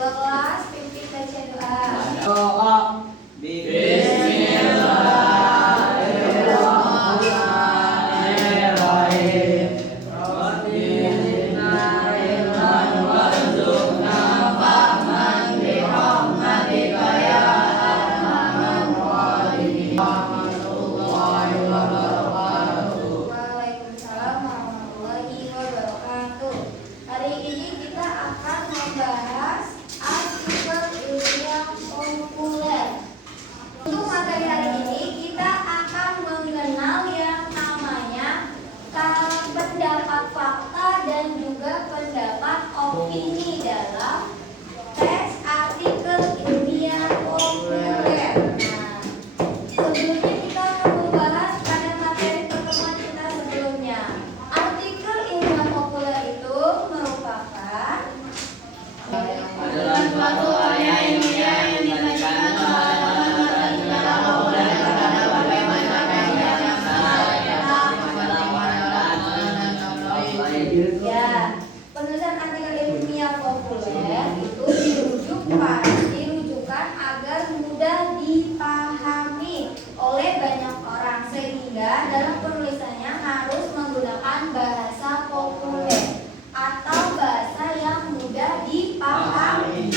Kedua kelas pimpin baca doa. Doa. Bismillahirrahmanirrahim. Rabbi zidna warzuqna fahman birahmatika ya arhamar rahimin. Warahmatullahi wabarakatuh. Waalaikumsalam warahmatullahi wabarakatuh. Hari ini kita akan membahas artikel ilmiah populer. Untuk materi hari ini kita akan mengenal yang namanya pendapat fakta dan juga pendapat opini dalam teks artikel ilmiah populer. Nah, sebelumnya kita akan membahas pada materi pertemuan kita sebelumnya. Artikel ilmiah populer itu merupakan Adalah suatu karya ilmiah yang diberikan ya, penulisan artikel ilmiah populer itu dirujukan agar mudah dipahami oleh banyak orang, sehingga dalam penulisannya harus menggunakan bahasa populer atau bahasa yang mudah dipahami.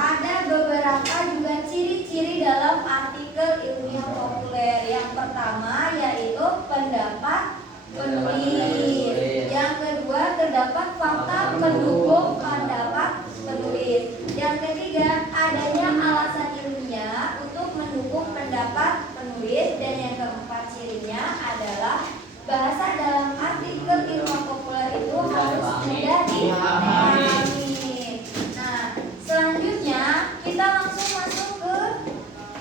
Ada beberapa juga ciri-ciri dalam artikel ilmiah populer. Yang pertama yaitu pendapat penulis. Yang kedua terdapat fakta pendukung pendapat penulis. Yang ketiga adanya alasan ilmiah untuk mendukung pendapat penulis. Dan yang keempat cirinya adalah bahasa dalam artikel ilmiah populer itu harus mudah dipahami. Nah, selanjutnya kita langsung masuk ke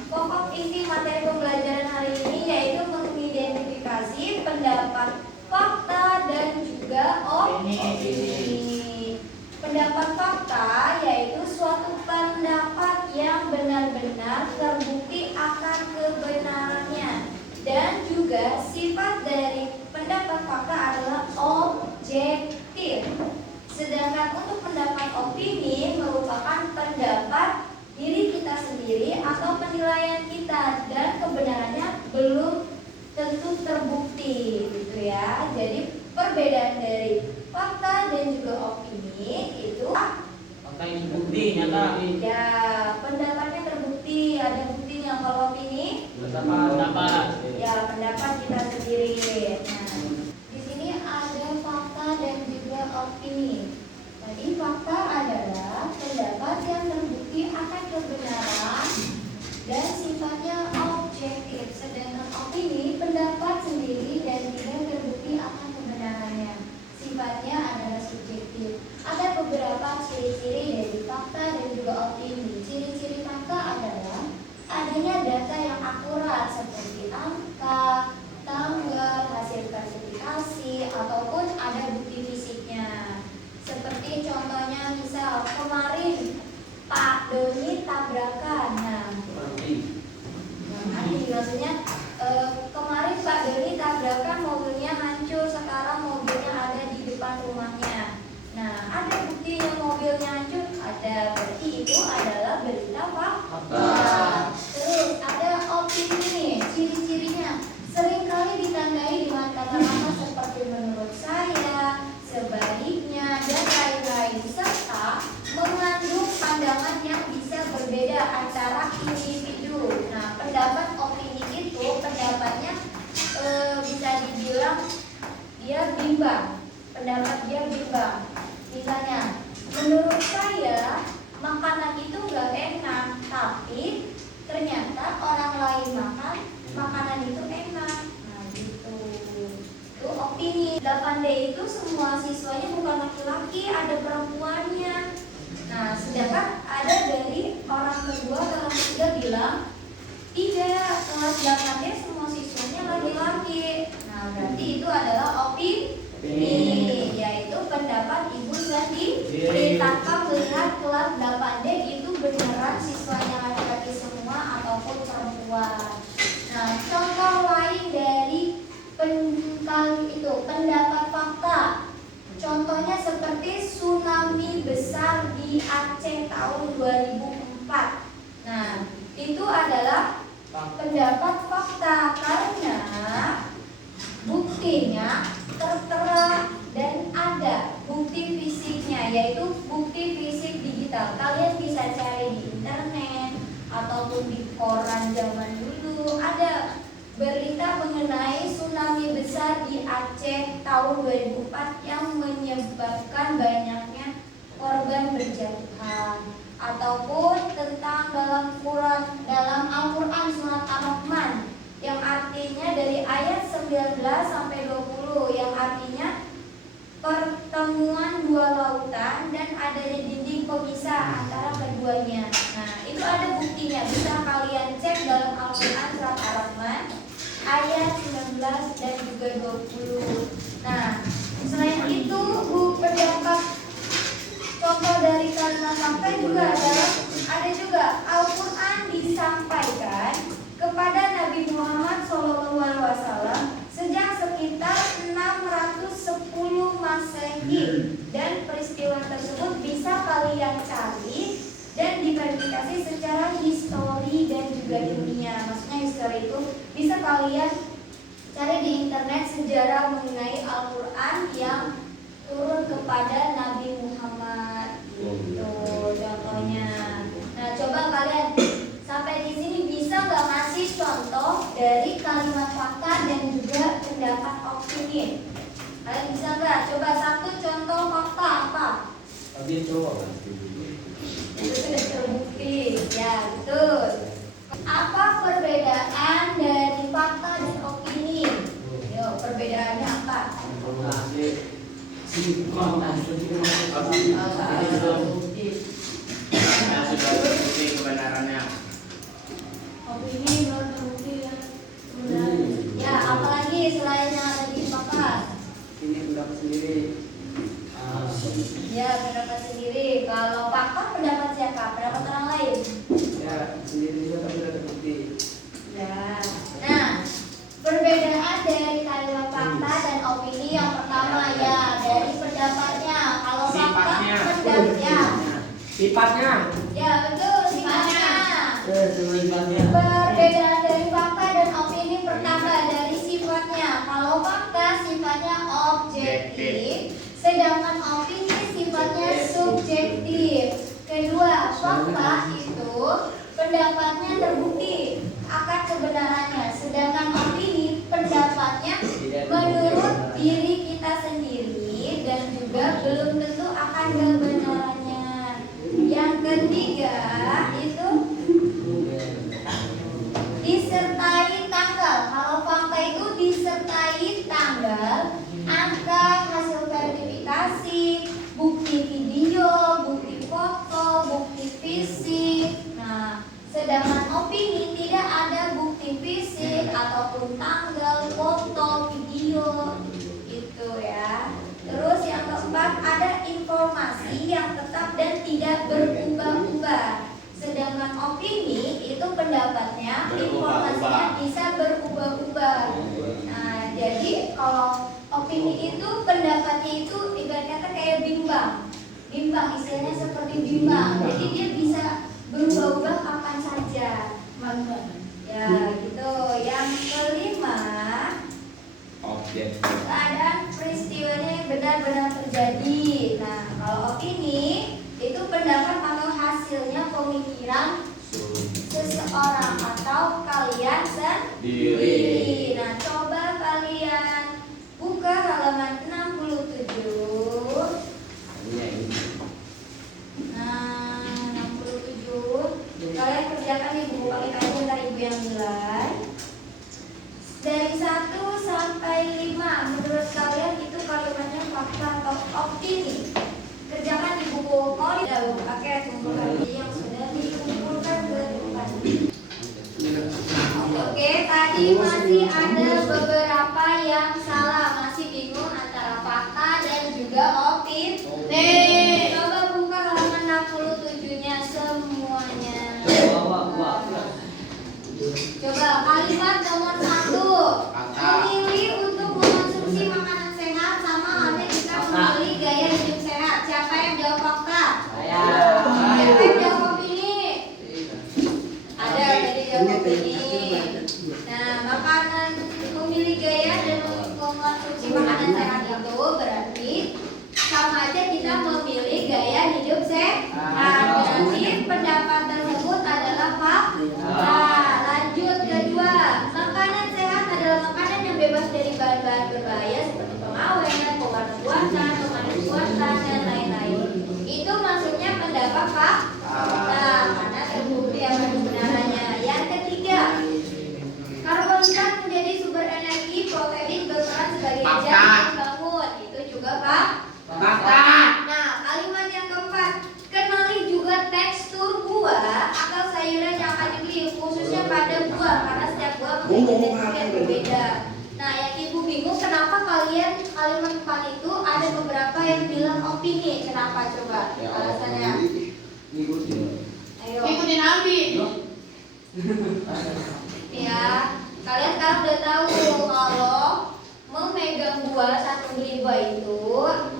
pokok inti materi pembelajaran hari ini, yaitu mengidentifikasi pendapat fakta dan juga opini. Pendapat fakta yaitu suatu pendapat yang benar-benar terbukti akan kebenarannya, dan juga sifat dari pendapat fakta adalah objektif. Sedangkan untuk pendapat opini merupakan pendapat diri kita sendiri atau penilaian kita, dan kebenarannya belum tentu terbukti, gitu ya. Jadi perbedaan dari fakta dan juga opini itu fakta ini bukti nyata. ya, pendapatnya terbukti, ada buktinya. Kalau opini Pendapat. ya pendapat kita sendiri. Nah, di sini ada fakta dan juga opini. Jadi fakta adalah pendapat yang terbukti akan kebenaran dan sifatnya objektif. Sedangkan opini pendapat sendiri dan tidak terbukti akan kebenarannya. Sifatnya adalah subjektif. Ada beberapa ciri-ciri dari fakta dan juga opini. Ciri-ciri fakta adalah adanya data yang akurat seperti angka, tanggal, hasil klasifikasi, ataupun ada bukti fisiknya. Seperti contohnya misal kemarin Pak Doni tabrakan. Nah, maksudnya kemarin Pak Doni tabrakan, mobilnya hancur, sekarang mobilnya ada di depan rumahnya. Nah, ada buktinya mobilnya hancur? Ada, berarti itu adalah berita fakta. Terus ada opini nih, ciri-cirinya seringkali ditandai dengan kata-kata seperti menurut saya, sebaliknya, dan lain-lain, serta mengandung pandangan yang bisa berbeda antara individu. Nah, pendapat opini itu pendapatnya bisa dibilang dia bimbang. Pendapat dia bimbang. Misalnya, menurut saya makanan itu nggak enak, tapi ternyata orang lain makan makanan itu enak. Nah, gitu. Itu opini. 8D itu semua siswanya bukan laki-laki, ada perempuannya. Nah, sedangkan ada dari orang kedua kelas 3 bilang tidak, kelas 8D semua siswanya laki-laki. Nah, berarti itu adalah opini, yaitu pendapat ibu sendiri tanpa melihat kelas 8D itu beneran siswanya laki-laki semua ataupun perempuan. Nah, contoh lain dari pendapat fakta. Contohnya seperti tsunami besar di Aceh tahun yaitu bukti fisik digital. Kalian bisa cari di internet ataupun di koran zaman dulu. Ada berita mengenai tsunami besar di Aceh tahun 2004 yang menyebabkan banyaknya korban berjatuhan, ataupun tentang dalam Al-Quran surat Ar-Rahman yang artinya dari ayat 19 sampai 20 yang artinya pertemuan dua lautan dan adanya dinding pemisah antara keduanya. Nah, itu ada buktinya, bisa kalian cek dalam Al-Quran surat Ar-Rahman ayat 19 dan juga 20. Nah, selain itu terdapat contoh dari kalimat sampai juga ada juga Al-Quran disampaikan kepada Nabi Muhammad SAW sejak sekitar 610 Masehi, dan peristiwa tersebut bisa kalian cari dan diverifikasi secara histori dan juga ilmiah. Maksudnya histori itu bisa kalian cari di internet sejarah mengenai Al-Quran yang turun kepada Nabi Muhammad. Itu contohnya. Nah, coba kalian sampai di sini bisa nggak ngasih contoh dari kalimat fakta dan juga pendapat opini? Kalian bisa nggak? Coba satu contoh fakta apa? Tapi itu Itu sudah terbukti, ya betul. Apa perbedaan dari fakta dan opini? Yo, perbedaannya apa? Sudah terbukti kebenarannya. Opini belum terbukti ya. Ya, apalagi selain yang ada di fakta? ini pendapat sendiri. Ya, pendapat sendiri. Kalau fakta pendapat siapa? Pendapat orang lain. Ya sendiri juga tapi sudah terbukti. Ya. Nah, perbedaan dari kalimat fakta dan opini yang pertama ya dari pendapatnya. Kalau fakta pendapatnya. Sifatnya. Ya, betul sifatnya. Sifatnya. Perbedaan dari fakta dan opini pertama dari sifatnya. Kalau fakta sifatnya objektif, sedangkan opini sifatnya subjektif. Kedua, fakta itu pendapatnya terbukti akan kebenarannya, sedangkan opini pendapatnya menurut diri kita sendiri dan juga belum tentu akan kebenarannya. Yang ketiga itu disertai tanggal. Kalau fakta itu disertai tanggal, angka, hasil verifikasi, bukti video, bukti foto, bukti fisik. Nah, sedangkan opini tidak ada bukti fisik ataupun tanggal, foto, video, itu ya. Terus yang keempat ada informasi yang tetap dan tidak berubah-ubah. Sedangkan opini itu pendapatnya, informasinya bisa berubah-ubah. Nah, jadi kalau opini itu pendapatnya itu ibarat kata kayak bimbang. Bimbang istilahnya seperti bimbang. Jadi dia bisa berubah-ubah kapan saja. Ya, gitu. Yang kelima, Objek. keadaan peristiwanya yang benar-benar terjadi. Nah, kalau opini itu pendapat atau hasilnya pemikiran seseorang atau kalian sendiri. Nah, coba kalian buka halaman 67. Nah, 67. Kalian kerjakan di buku pakai kajian dari ibu yang nilai. Dari 1 sampai 5, menurut kalian itu kalimatnya fakta atau opini? Kerjakan di buku koli dan pakai kumpulkan yang sudah dikumpulkan ke depan. Oke, tadi masih ada beberapa yang salah, masih bingung antara fakta dan juga opini. Coba buka halaman 67-nya semuanya. Coba kalimat nomor 1, memilih untuk mengonsumsi makanan sehat sama halnya kita memilih gaya hidup sehat. Siapa yang jawab fakta? Saya. Siapa yang jawab opini? Ada tadi jawab opini. Nah, makanan memilih gaya dan mengonsumsi makanan sehat itu berarti sehat. Berarti pendapat tersebut adalah fakta. Lanjut kedua, makanan sehat adalah makanan yang bebas dari bahan-bahan berbahaya seperti pengawet, pewarna buatan, pemanis buatan, dan lain-lain. Itu maksudnya pendapat fakta karena terbukti akan kebenarannya. Yang ketiga, karbohidrat menjadi sumber energi, protein berperan sebagai zat pembangun. Itu juga fakta. Nah, kalimat yang keempat, kenali juga tekstur buah atau sayuran yang akan dibeli, khususnya pada buah karena setiap buah memiliki tekstur yang berbeda. Nah, yang ibu bingung kenapa kalian kalimat empat itu ada beberapa yang bilang opini. Kenapa coba alasannya? Ayo. Ikutin Albi. Ya, kalian sekarang udah tahu kalau memegang buah saat membeli buah itu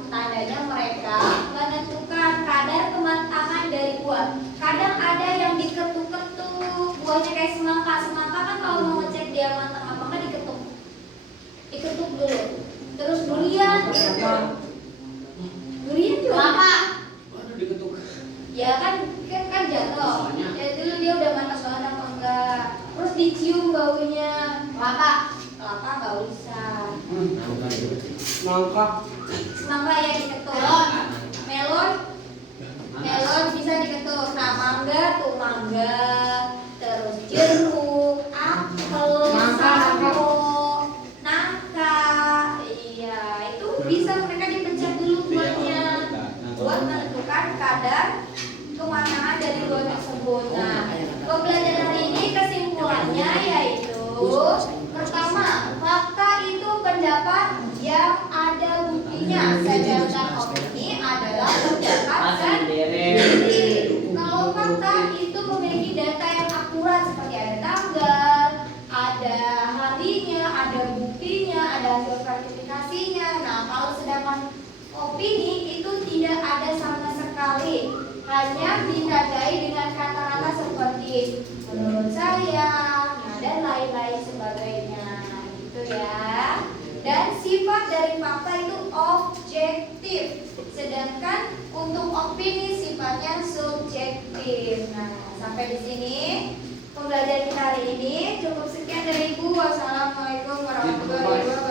tandanya mereka menentukan kadar kematangan dari buah. Kadang ada yang diketuk-ketuk, buahnya kayak semangka. Semangka kan kalau mau ngecek dia matang apa enggak diketuk dulu. Terus durian diketuk. Durian juga. Lama. Ya kan jatuh. Ya dulu dia udah panas banget apa enggak. Terus dicium baunya. Kelapa nggak usah. Nangka. Semangka ya diketuk. Melon bisa diketuk. Nah, mangga. Terus jeruk, apel, sawo, nangka. Iya, itu bisa mereka dipencet dulu buahnya buat menentukan kadar kematangan dari buah tersebut. Nah, pembelajaran hari ini kesimpulannya yaitu pertama, fakta itu pendapat yang ada buktinya, sedangkan opini adalah pendapat sendiri. Kalau fakta itu memiliki data yang akurat seperti ada tanggal, ada harinya, ada buktinya, ada hasil sertifikasinya. Nah, kalau sedangkan opini itu tidak ada sama sekali, hanya ditandai dengan kata-kata seperti menurut saya, nah, dan lain-lain sebagainya, gitu ya. Dan sifat dari fakta itu objektif, sedangkan untuk opini sifatnya subjektif. Nah, sampai di sini pembelajaran kita hari ini. Cukup sekian dari Ibu. Wassalamualaikum warahmatullahi wabarakatuh.